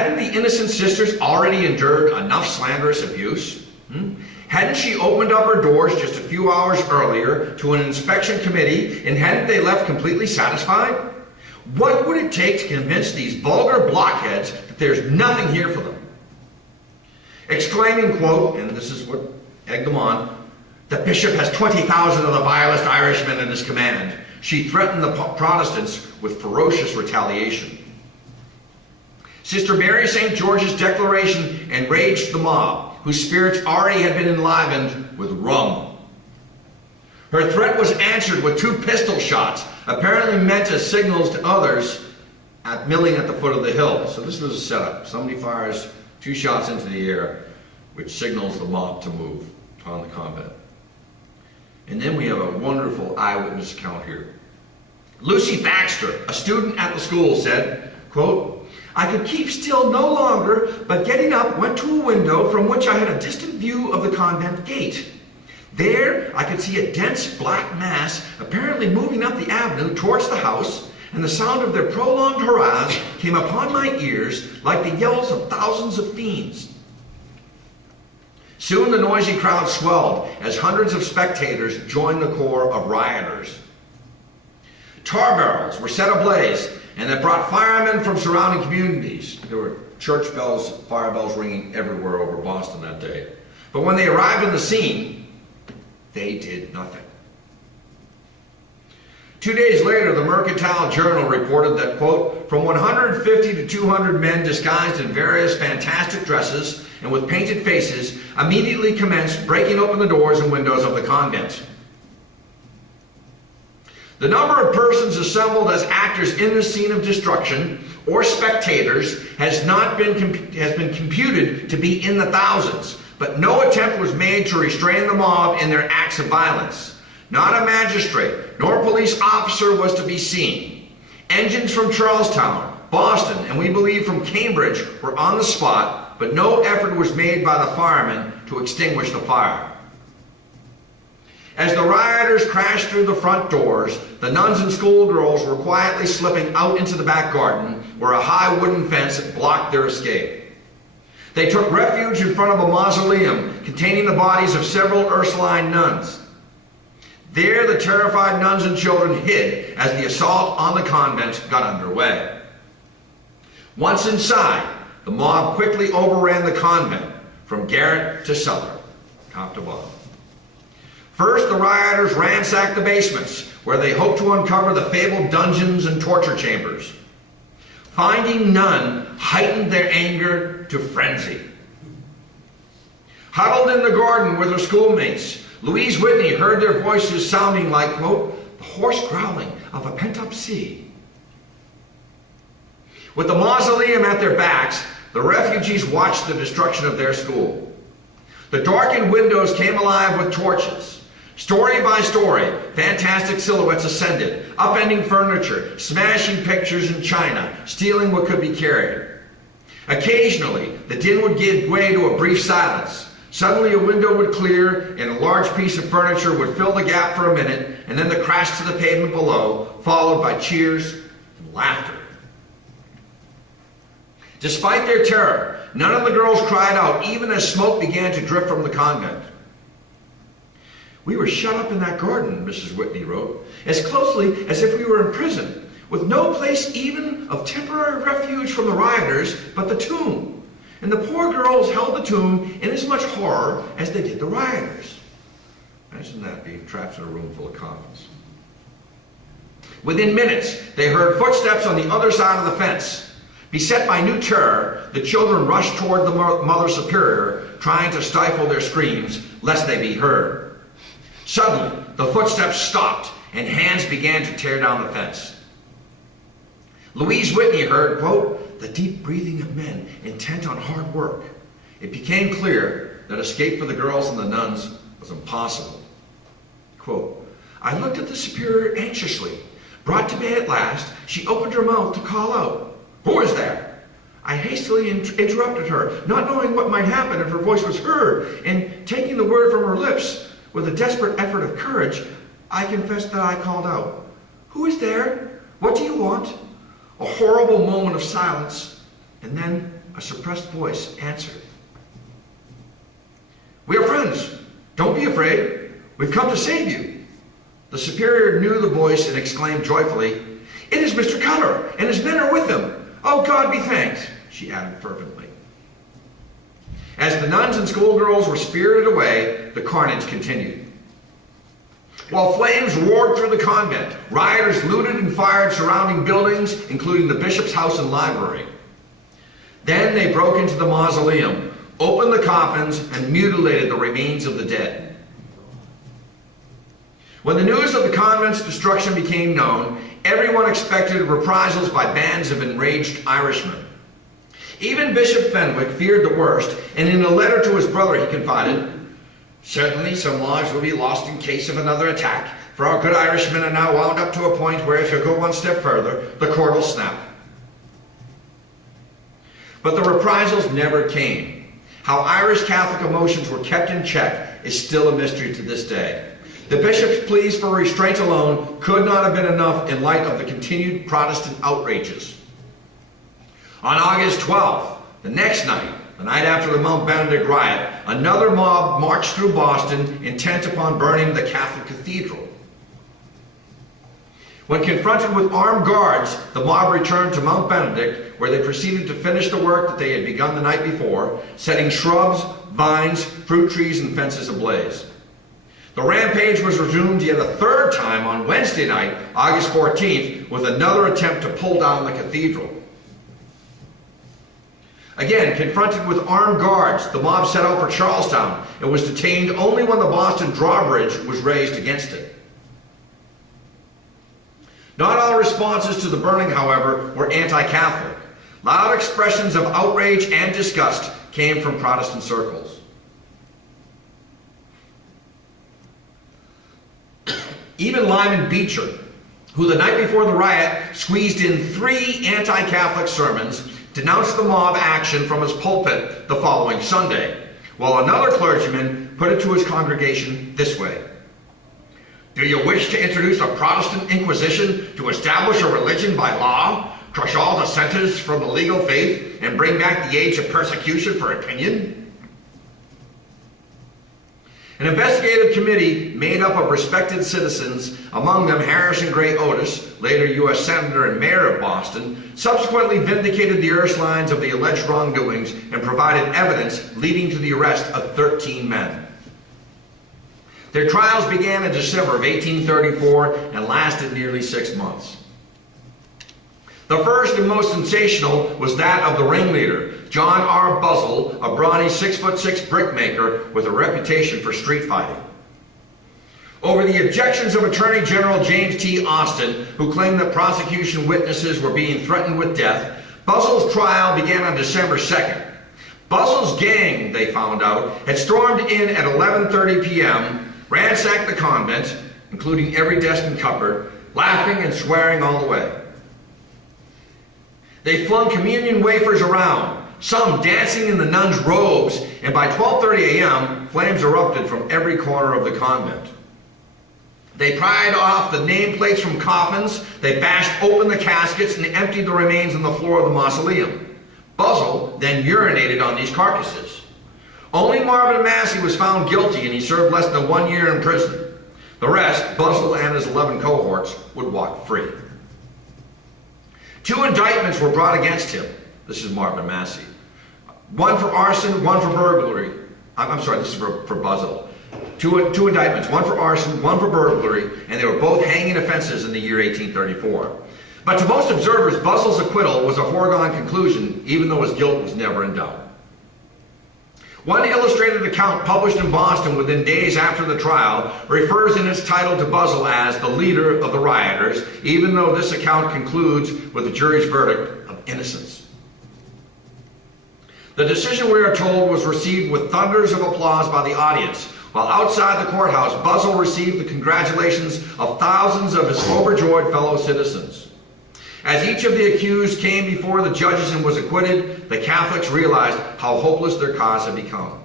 Hadn't the innocent sisters already endured enough slanderous abuse? Hadn't she opened up her doors just a few hours earlier to an inspection committee, and hadn't they left completely satisfied? What would it take to convince these vulgar blockheads that there's nothing here for them? Exclaiming, quote, and this is what egged them on, "The bishop has 20,000 of the vilest Irishmen in his command," she threatened the Protestants with ferocious retaliation. Sister Mary St. George's declaration enraged the mob, whose spirits already had been enlivened with rum. Her threat was answered with 2 pistol shots, apparently meant as signals to others milling at the foot of the hill. So this was a setup. Somebody fires 2 shots into the air, which signals the mob to move on the convent. And then we have a wonderful eyewitness account here. Lucy Baxter, a student at the school, said, quote, "I could keep still no longer, but getting up went to a window from which I had a distant view of the convent gate. There I could see a dense black mass apparently moving up the avenue towards the house, and the sound of their prolonged hurrahs came upon my ears like the yells of thousands of fiends. Soon the noisy crowd swelled as hundreds of spectators joined the corps of rioters. Tar barrels were set ablaze, and they brought firemen from surrounding communities. There were church bells, fire bells ringing everywhere over Boston that day. But when they arrived on the scene, they did nothing. 2 days later, the Mercantile Journal reported that, quote, "From 150 to 200 men disguised in various fantastic dresses and with painted faces immediately commenced breaking open the doors and windows of the convent. The number of persons assembled as actors in the scene of destruction or spectators has been computed to be in the thousands, but no attempt was made to restrain the mob in their acts of violence. Not a magistrate nor police officer was to be seen. Engines from Charlestown, Boston, and we believe from Cambridge were on the spot, but no effort was made by the firemen to extinguish the fire. As the rioters crashed through the front doors, the nuns and schoolgirls were quietly slipping out into the back garden where a high wooden fence blocked their escape. They took refuge in front of a mausoleum containing the bodies of several Ursuline nuns. There the terrified nuns and children hid as the assault on the convent got underway. Once inside, the mob quickly overran the convent from garret to cellar, top to bottom. First, the rioters ransacked the basements, where they hoped to uncover the fabled dungeons and torture chambers. Finding none heightened their anger to frenzy. Huddled in the garden with her schoolmates, Louise Whitney heard their voices sounding like, quote, "the hoarse growling of a pent-up sea." With the mausoleum at their backs, the refugees watched the destruction of their school. The darkened windows came alive with torches. Story by story, fantastic silhouettes ascended, upending furniture, smashing pictures and china, stealing what could be carried. Occasionally, the din would give way to a brief silence. Suddenly a window would clear and a large piece of furniture would fill the gap for a minute, and then the crash to the pavement below, followed by cheers and laughter. Despite their terror, none of the girls cried out, even as smoke began to drip from the convent. "We were shut up in that garden," Mrs. Whitney wrote, "as closely as if we were in prison, with no place even of temporary refuge from the rioters but the tomb. And the poor girls held the tomb in as much horror as they did the rioters." Imagine that, being trapped in a room full of coffins. Within minutes, they heard footsteps on the other side of the fence. Beset by new terror, the children rushed toward the Mother Superior, trying to stifle their screams, lest they be heard. Suddenly, the footsteps stopped, and hands began to tear down the fence. Louise Whitney heard, quote, "the deep breathing of men intent on hard work." It became clear that escape for the girls and the nuns was impossible. Quote, "I looked at the Superior anxiously. Brought to bay at last, she opened her mouth to call out, 'Who is there?' I hastily interrupted her, not knowing what might happen if her voice was heard, and taking the word from her lips, with a desperate effort of courage, I confess that I called out, 'Who is there? What do you want?' A horrible moment of silence, and then a suppressed voice answered. "We are friends. Don't be afraid. We've come to save you." The superior knew the voice and exclaimed joyfully, "It is Mr. Cutter, and his men are with him. Oh, God be thanked," she added fervently. As the nuns and schoolgirls were spirited away, the carnage continued. While flames roared through the convent, rioters looted and fired surrounding buildings, including the bishop's house and library. Then they broke into the mausoleum, opened the coffins, and mutilated the remains of the dead. When the news of the convent's destruction became known, everyone expected reprisals by bands of enraged Irishmen. Even Bishop Fenwick feared the worst, and in a letter to his brother he confided, "Certainly some lives will be lost in case of another attack, for our good Irishmen are now wound up to a point where if you go one step further, the cord will snap." But the reprisals never came. How Irish Catholic emotions were kept in check is still a mystery to this day. The bishop's pleas for restraint alone could not have been enough in light of the continued Protestant outrages. On August 12th, the next night, the night after the Mount Benedict riot, another mob marched through Boston intent upon burning the Catholic cathedral. When confronted with armed guards, the mob returned to Mount Benedict, where they proceeded to finish the work that they had begun the night before, setting shrubs, vines, fruit trees, and fences ablaze. The rampage was resumed yet a third time on Wednesday night, August 14th, with another attempt to pull down the cathedral. Again, confronted with armed guards, the mob set out for Charlestown and was detained only when the Boston drawbridge was raised against it. Not all responses to the burning, however, were anti-Catholic. Loud expressions of outrage and disgust came from Protestant circles. Even Lyman Beecher, who the night before the riot squeezed in 3 anti-Catholic sermons, denounced the mob action from his pulpit the following Sunday, while another clergyman put it to his congregation this way: "Do you wish to introduce a Protestant Inquisition to establish a religion by law, crush all dissenters from the legal faith, and bring back the age of persecution for opinion?" An investigative committee made up of respected citizens, among them Harrison Gray Otis, later U.S. Senator and Mayor of Boston, subsequently vindicated the Ursulines of the alleged wrongdoings and provided evidence leading to the arrest of 13 men. Their trials began in December of 1834 and lasted nearly 6 months. The first and most sensational was that of the ringleader, John R. Buzzell, a brawny 6'6" brickmaker with a reputation for street fighting. Over the objections of Attorney General James T. Austin, who claimed that prosecution witnesses were being threatened with death, Buzzell's trial began on December 2nd. Buzzell's gang, they found out, had stormed in at 11:30 p.m., ransacked the convent, including every desk and cupboard, laughing and swearing all the way. They flung communion wafers around, some dancing in the nuns' robes, and by 12:30 a.m., flames erupted from every corner of the convent. They pried off the nameplates from coffins, they bashed open the caskets, and emptied the remains on the floor of the mausoleum. Buzzell then urinated on these carcasses. Only Marvin Massey was found guilty, and he served less than 1 year in prison. The rest, Buzzell and his 11 cohorts, would walk free. 2 indictments were brought against him. This is Marvin Massey. One for arson, one for burglary. I'm sorry, this is for Buzzell. Two indictments, one for arson, one for burglary, and they were both hanging offenses in the year 1834. But to most observers, Buzzell's acquittal was a foregone conclusion, even though his guilt was never in doubt. One illustrated account published in Boston within days after the trial refers in its title to Buzzell as the leader of the rioters, even though this account concludes with the jury's verdict of innocence. The decision, we are told, was received with thunders of applause by the audience, while outside the courthouse, Buzzell received the congratulations of thousands of his overjoyed fellow citizens. As each of the accused came before the judges and was acquitted, the Catholics realized how hopeless their cause had become.